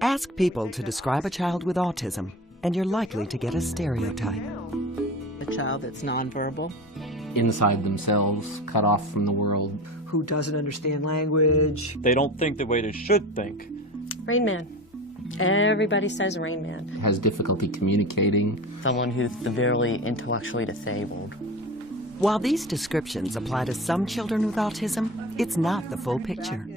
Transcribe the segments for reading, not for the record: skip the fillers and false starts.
Ask people to describe a child with autism, and you're likely to get a stereotype. A child that's nonverbal. Inside themselves, cut off from the world. Who doesn't understand language. They don't think the way they should think. Rain Man. Everybody says Rain Man. Has difficulty communicating. Someone who's severely intellectually disabled. While these descriptions apply to some children with autism, it's not the full picture.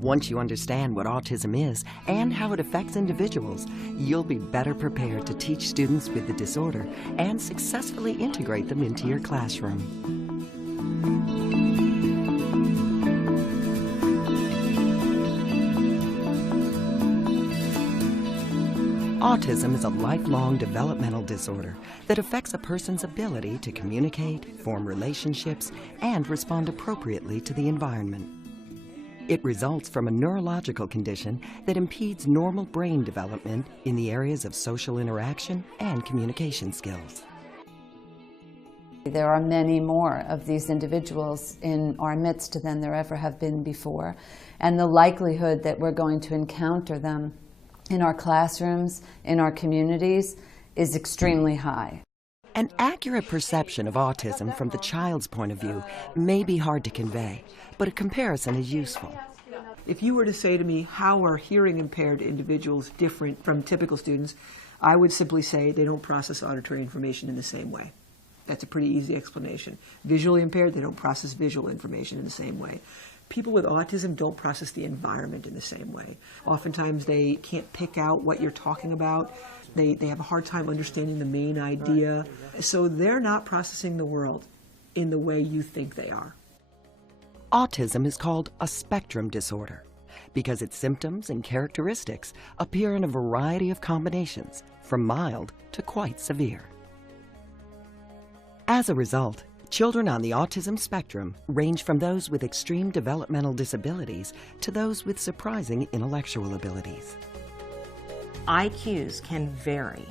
Once you understand what autism is and how it affects individuals, you'll be better prepared to teach students with the disorder and successfully integrate them into your classroom. Autism is a lifelong developmental disorder that affects a person's ability to communicate, form relationships, and respond appropriately to the environment. It results from a neurological condition that impedes normal brain development in the areas of social interaction and communication skills. There are many more of these individuals in our midst than there ever have been before, and the likelihood that we're going to encounter them in our classrooms, in our communities, is extremely high. An accurate perception of autism from the child's point of view may be hard to convey, but a comparison is useful. If you were to say to me, how are hearing impaired individuals different from typical students, I would simply say they don't process auditory information in the same way. That's a pretty easy explanation. Visually impaired, they don't process visual information in the same way. People with autism don't process the environment in the same way. Oftentimes they can't pick out what you're talking about. They have a hard time understanding the main idea. So they're not processing the world in the way you think they are. Autism is called a spectrum disorder because its symptoms and characteristics appear in a variety of combinations, from mild to quite severe. As a result, children on the autism spectrum range from those with extreme developmental disabilities to those with surprising intellectual abilities. IQs can vary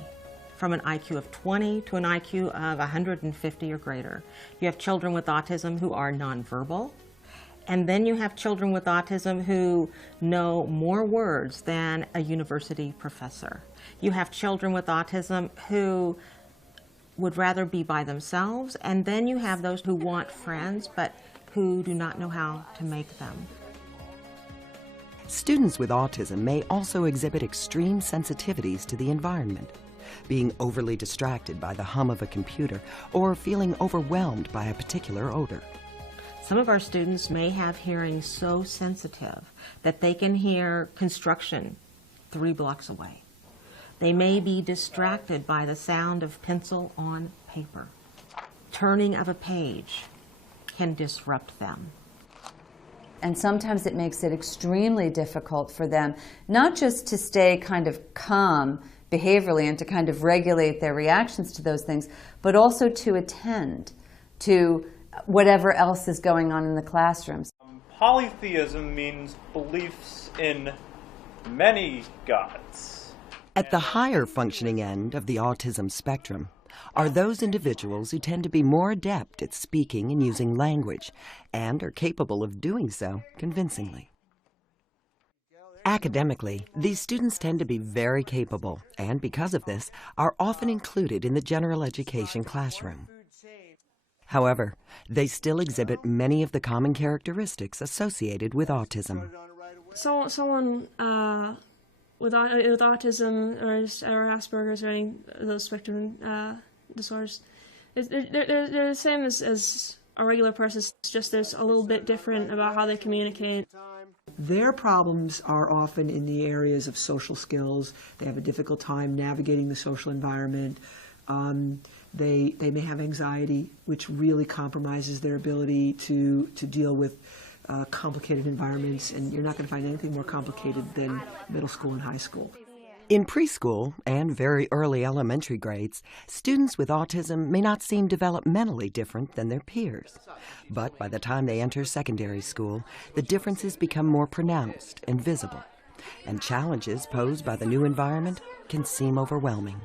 from an IQ of 20 to an IQ of 150 or greater. You have children with autism who are nonverbal, and then you have children with autism who know more words than a university professor. You have children with autism who would rather be by themselves, and then you have those who want friends but who do not know how to make them. Students with autism may also exhibit extreme sensitivities to the environment, being overly distracted by the hum of a computer or feeling overwhelmed by a particular odor. Some of our students may have hearing so sensitive that they can hear construction 3 blocks away. They may be distracted by the sound of pencil on paper. Turning of a page can disrupt them. And sometimes it makes it extremely difficult for them, not just to stay kind of calm behaviorally and to kind of regulate their reactions to those things, but also to attend to whatever else is going on in the classrooms. Polytheism means beliefs in many gods. At the higher functioning end of the autism spectrum are those individuals who tend to be more adept at speaking and using language and are capable of doing so convincingly. Academically, these students tend to be very capable and, because of this, are often included in the general education classroom. However, they still exhibit many of the common characteristics associated with autism. Someone with autism or Asperger's or any of those spectrum disorders, they're the same as a regular person. It's just there's a little bit different about how they communicate. Their problems are often in the areas of social skills. They have a difficult time navigating the social environment. They may have anxiety, which really compromises their ability to deal with complicated environments, and you're not going to find anything more complicated than middle school and high school. In preschool and very early elementary grades, students with autism may not seem developmentally different than their peers. But by the time they enter secondary school, the differences become more pronounced and visible, and challenges posed by the new environment can seem overwhelming.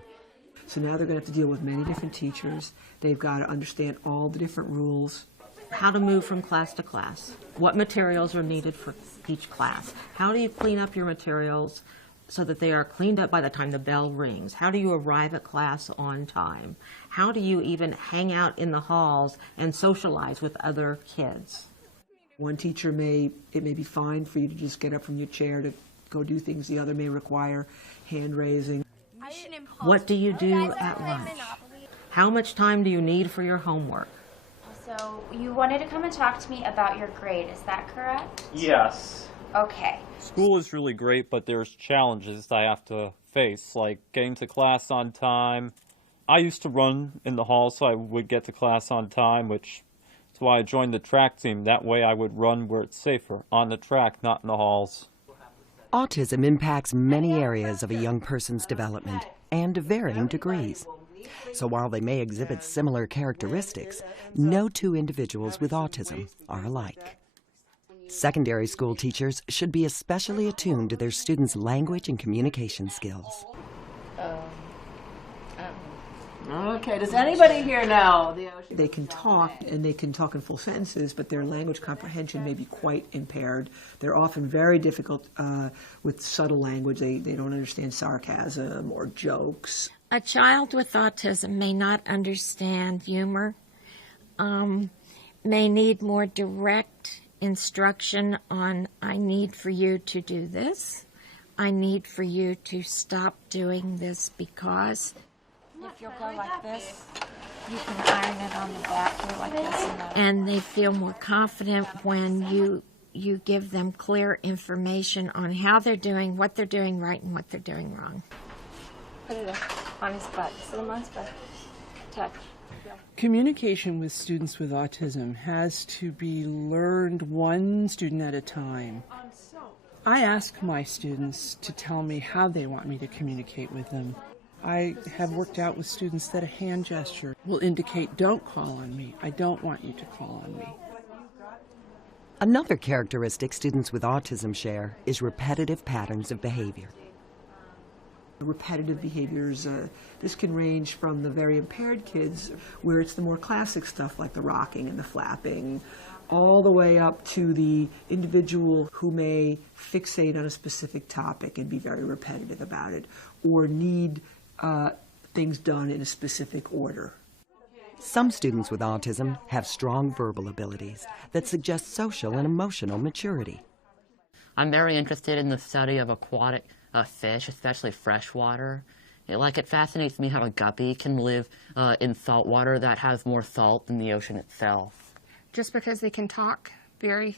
So now they're going to have to deal with many different teachers. They've got to understand all the different rules. How to move from class to class. What materials are needed for each class. How do you clean up your materials so that they are cleaned up by the time the bell rings? How do you arrive at class on time? How do you even hang out in the halls and socialize with other kids? One teacher it may be fine for you to just get up from your chair to go do things. The other may require hand raising. What do you do at lunch? How much time do you need for your homework? So you wanted to come and talk to me about your grade, is that correct? Yes. Okay. School is really great, but there's challenges I have to face, like getting to class on time. I used to run in the hall so I would get to class on time, which is why I joined the track team. That way I would run where it's safer, on the track, not in the halls. Autism impacts many areas of a young person's development, and to varying degrees. So while they may exhibit similar characteristics, no two individuals with autism are alike. Secondary school teachers should be especially attuned to their students' language and communication skills. Okay, does anybody here know? They can talk, and they can talk in full sentences, but their language comprehension may be quite impaired. They're often very difficult with subtle language. They don't understand sarcasm or jokes. A child with autism may not understand humor, may need more direct instruction on, I need for you to do this, I need for you to stop doing this because... If you'll go like this, you can iron it on the back here like this. And they feel more confident when you give them clear information on how they're doing, what they're doing right, and what they're doing wrong. Put it on his butt. Sit him on his butt. Touch. Communication with students with autism has to be learned one student at a time. I ask my students to tell me how they want me to communicate with them. I have worked out with students that a hand gesture will indicate, don't call on me. I don't want you to call on me. Another characteristic students with autism share is repetitive patterns of behavior. Repetitive behaviors, this can range from the very impaired kids, where it's the more classic stuff like the rocking and the flapping, all the way up to the individual who may fixate on a specific topic and be very repetitive about it, or need things done in a specific order. Some students with autism have strong verbal abilities that suggest social and emotional maturity. I'm very interested in the study of aquatic fish, especially freshwater. It fascinates me how a guppy can live in salt water that has more salt than the ocean itself. Just because they can talk very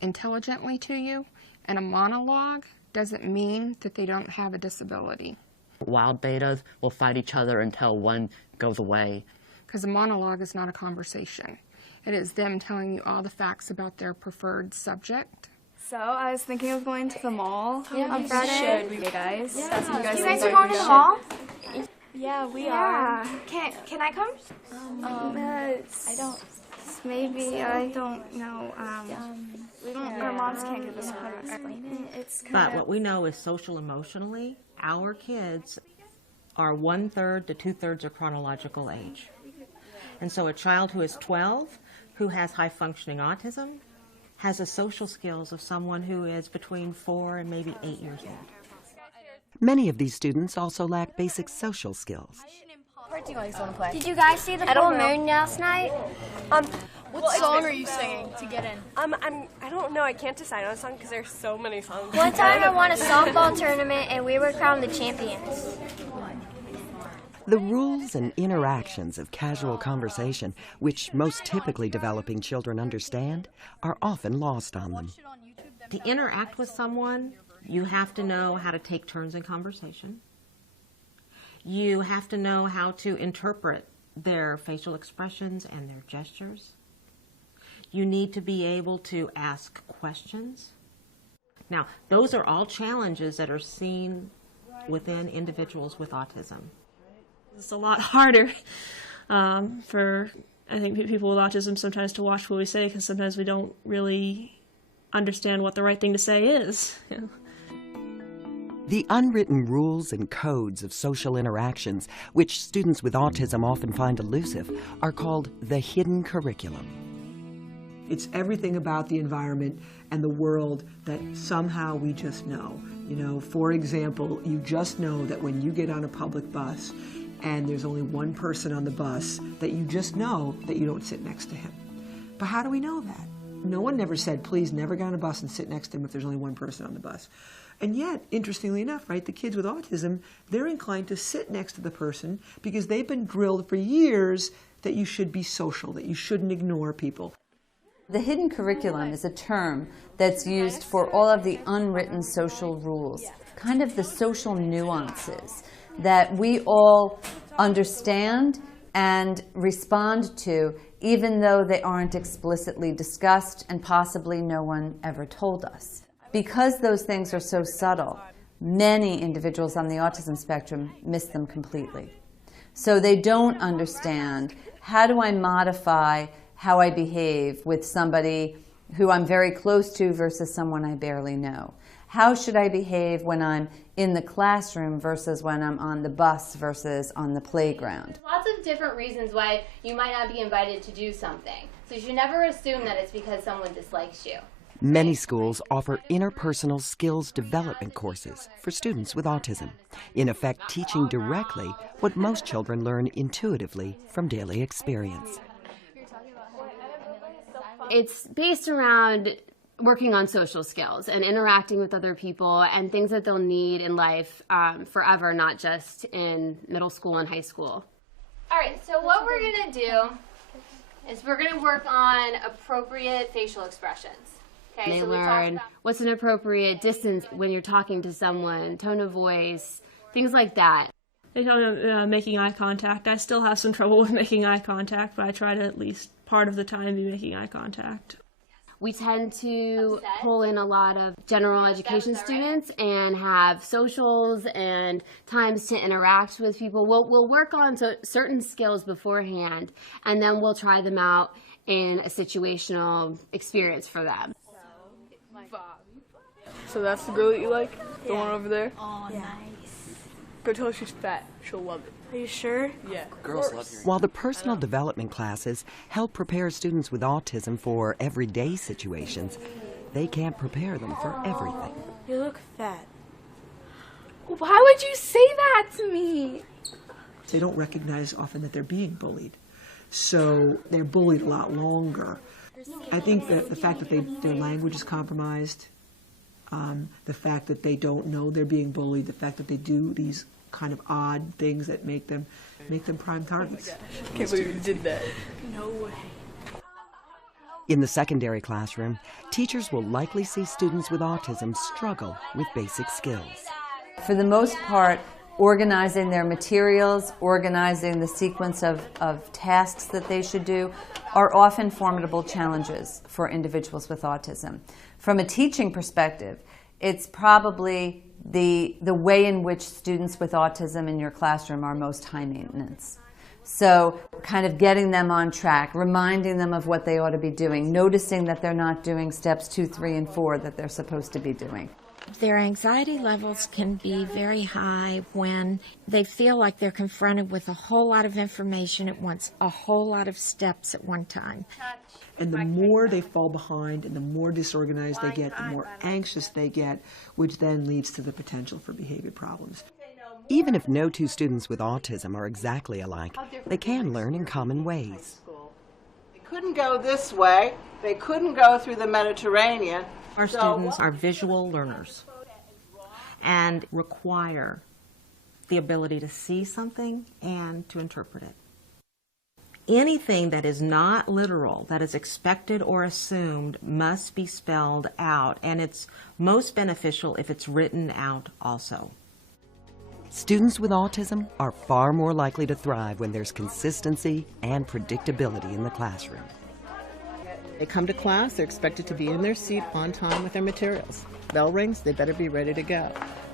intelligently to you in a monologue doesn't mean that they don't have a disability. Wild betas will fight each other until one goes away. Because a monologue is not a conversation. It is them telling you all the facts about their preferred subject. So I was thinking of going to the mall on Friday. Should we, guys? Yeah. That's what you guys You guys think are going to the mall? Yeah, we are. Can I come? I don't. Maybe I don't know. Our moms can't give us how to explain it. But what we know is social emotionally, our kids are 1/3 to 2/3 of chronological age. And so a child who is 12, who has high functioning autism, has the social skills of someone who is between 4 and maybe 8 years old. Many of these students also lack basic social skills. What do you guys want to play? Did you guys see the full moon last night? What song are you singing to get in? I don't know. I can't decide on a song because there's so many songs. One time I won a softball tournament and we were crowned the champions. The rules and interactions of casual conversation, which most typically developing children understand, are often lost on them. To interact with someone, you have to know how to take turns in conversation. You have to know how to interpret their facial expressions and their gestures. You need to be able to ask questions. Now, those are all challenges that are seen within individuals with autism. It's a lot harder for, I think, people with autism sometimes to watch what we say because sometimes we don't really understand what the right thing to say is. You know? The unwritten rules and codes of social interactions, which students with autism often find elusive, are called the hidden curriculum. It's everything about the environment and the world that somehow we just know. You know, for example, you just know that when you get on a public bus and there's only one person on the bus, that you just know that you don't sit next to him. But how do we know that? No one never said, please never get on a bus and sit next to him if there's only one person on the bus. And yet, interestingly enough, right, the kids with autism, they're inclined to sit next to the person because they've been drilled for years that you should be social, that you shouldn't ignore people. The hidden curriculum is a term that's used for all of the unwritten social rules, kind of the social nuances that we all understand and respond to, even though they aren't explicitly discussed and possibly no one ever told us. Because those things are so subtle, many individuals on the autism spectrum miss them completely. So they don't understand, how do I modify how I behave with somebody who I'm very close to versus someone I barely know? How should I behave when I'm in the classroom versus when I'm on the bus versus on the playground? Lots of different reasons why you might not be invited to do something. So you should never assume that it's because someone dislikes you. Many schools offer interpersonal skills development courses for students with autism, in effect teaching directly what most children learn intuitively from daily experience. It's based around working on social skills and interacting with other people and things that they'll need in life forever, not just in middle school and high school. All right, so what we're going to do is we're going to work on appropriate facial expressions. Okay, so learn what's an appropriate distance when you're talking to someone, tone of voice, things like that. They tell me making eye contact. I still have some trouble with making eye contact, but I try to at least part of the time be making eye contact. We tend to pull in a lot of general education students and have socials and times to interact with people. We'll work on certain skills beforehand, and then we'll try them out in a situational experience for them. So that's the girl that you like? The one over there? Oh, yeah. Nice. Go tell her she's fat. She'll love it. Are you sure? Yeah. Girls love hearing. While the personal development classes help prepare students with autism for everyday situations, they can't prepare them for everything. You look fat. Why would you say that to me? They don't recognize often that they're being bullied. So they're bullied a lot longer. I think that the fact that their language is compromised, the fact that they don't know they're being bullied, the fact that they do these kind of odd things that make them prime targets. I can't believe you did that. No way. In the secondary classroom, teachers will likely see students with autism struggle with basic skills. For the most part, organizing their materials, organizing the sequence of tasks that they should do are often formidable challenges for individuals with autism. From a teaching perspective, it's probably the way in which students with autism in your classroom are most high maintenance. So kind of getting them on track, reminding them of what they ought to be doing, noticing that they're not doing steps 2, 3, and 4 that they're supposed to be doing. Their anxiety levels can be very high when they feel like they're confronted with a whole lot of information at once, a whole lot of steps at one time. And the more they fall behind and the more disorganized they get, the more anxious they get, which then leads to the potential for behavior problems. Even if no two students with autism are exactly alike, they can learn in common ways. They couldn't go this way. They couldn't go through the Mediterranean. Our students are visual learners and require the ability to see something and to interpret it. Anything that is not literal, that is expected or assumed, must be spelled out, and it's most beneficial if it's written out also. Students with autism are far more likely to thrive when there's consistency and predictability in the classroom. They come to class, they're expected to be in their seat on time with their materials. Bell rings, they better be ready to go.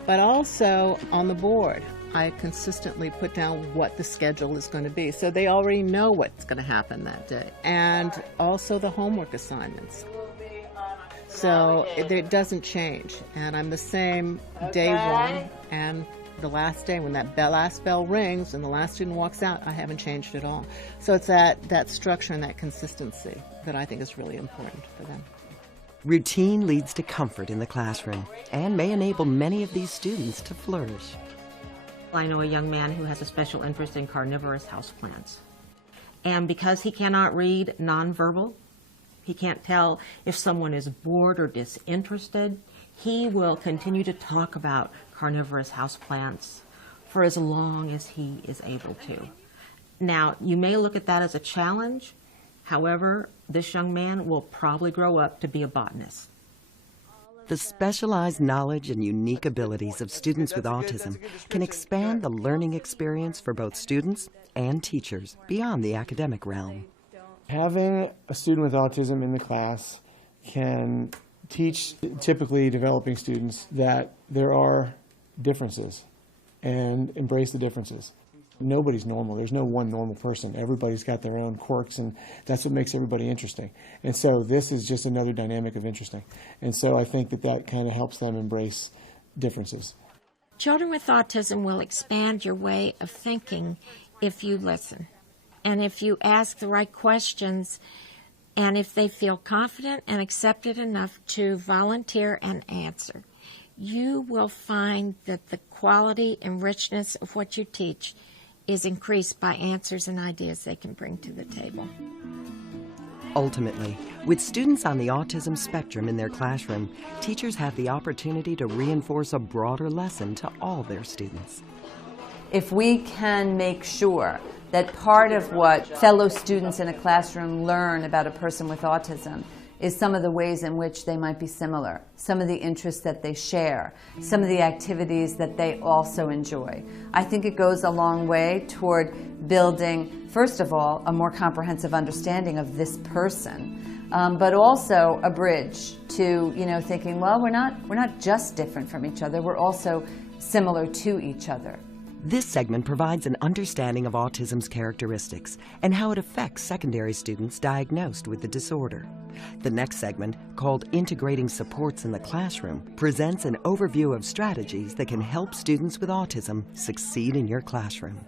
But also on the board, I consistently put down what the schedule is going to be, so they already know what's going to happen that day. And also the homework assignments. So it doesn't change. And I'm the same day one and the last day. When that last bell rings and the last student walks out, I haven't changed at all. So it's that structure and that consistency that I think is really important for them. Routine leads to comfort in the classroom and may enable many of these students to flourish. I know a young man who has a special interest in carnivorous houseplants. And because he cannot read nonverbal, he can't tell if someone is bored or disinterested, he will continue to talk about carnivorous houseplants for as long as he is able to. Now, you may look at that as a challenge. However, this young man will probably grow up to be a botanist. The specialized knowledge and unique abilities of students with autism can expand the learning experience for both students and teachers beyond the academic realm. Having a student with autism in the class can teach typically developing students that there are differences and embrace the differences. Nobody's normal. There's no one normal person. Everybody's got their own quirks, and that's what makes everybody interesting. And so this is just another dynamic of interesting. And so I think that that kind of helps them embrace differences. Children with autism will expand your way of thinking if you listen, and if you ask the right questions, and if they feel confident and accepted enough to volunteer and answer. You will find that the quality and richness of what you teach is increased by answers and ideas they can bring to the table. Ultimately, with students on the autism spectrum in their classroom, teachers have the opportunity to reinforce a broader lesson to all their students. If we can make sure that part of what fellow students in a classroom learn about a person with autism is some of the ways in which they might be similar, some of the interests that they share, some of the activities that they also enjoy. I think it goes a long way toward building, first of all, a more comprehensive understanding of this person, but also a bridge to, thinking, well, we're not just different from each other, we're also similar to each other. This segment provides an understanding of autism's characteristics and how it affects secondary students diagnosed with the disorder. The next segment, called Integrating Supports in the Classroom, presents an overview of strategies that can help students with autism succeed in your classroom.